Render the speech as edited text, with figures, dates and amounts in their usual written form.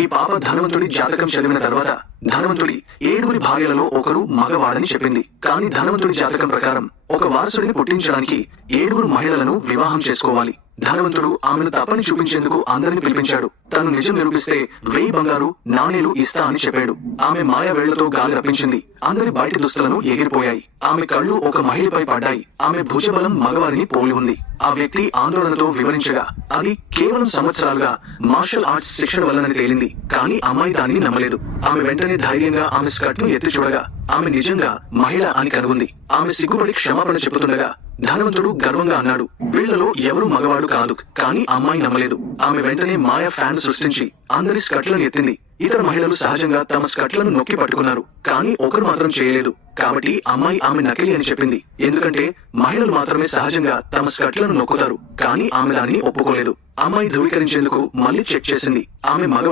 ఈ పాప ధనవంతుడి జాతకం చదివిన తర్వాత ధనవంతుడి 7 భార్యలలో ఒకరు మగవాడని చెప్పింది. కానీ ధనవంతుడి జాతకం ప్రకారం ఒక వారసుడిని పుట్టించడానికి 7 మహిళలను వివాహం చేసుకోవాలి. ధనవంతుడు ఆమెను తప్పని చూపించేందుకు అందరిని పిలిపించాడు. తను నిజం నిరూపిస్తే 1000 బంగారు నాణేలు ఇస్తా అని చెప్పాడు. ఆమె మాయా వేళ్లతో గాలి రప్పించింది. అందరి బయటి దుస్తులను ఎగిరిపోయాయి. ఆమె కళ్ళు ఒక మహిళపై పడ్డాయి. ఆమె భుజబలం మగవారిని పోలి ఉంది. ఆ వ్యక్తి ఆందోళనతో వివరించగా అది కేవలం సంవత్సరాలుగా మార్షల్ ఆర్ట్స్ శిక్షణ వల్లనని తేలింది. కానీ అమ్మాయి దానిని నమ్మలేదు. ఆమె వెంటనే ధైర్యంగా ఆమె స్కర్ట్ ను ఎత్తి చూడగా ఆమె నిజంగా మహిళ అని కనుగొంది. ఆమె సిగ్గుపడి క్షమాపణ చెబుతుండగా ధనవంతుడు గర్వంగా అన్నాడు, వీళ్లలో ఎవరు మగవాడు కాదు. కానీ అమ్మాయి నమ్మలేదు. ఆమె వెంటనే మాయా ఫ్యాన్ సృష్టించి అందరి స్కర్ట్లను ఎత్తింది. ఇతర మహిళలు సహజంగా తమ స్కర్ట్లను నొక్కి పట్టుకున్నారు. కానీ ఒకరు మాత్రం చేయలేదు. కాబట్టి అమ్మాయి ఆమె నకిలీ అని చెప్పింది. ఎందుకంటే మహిళలు మాత్రమే సహజంగా తమ స్కర్ట్లను నొక్కుతారు. కానీ ఆమె దానిని ఒప్పుకోలేదు. అమ్మాయి ధృవీకరించేందుకు మళ్లీ చెక్ చేసింది. ఆమె మగవాడు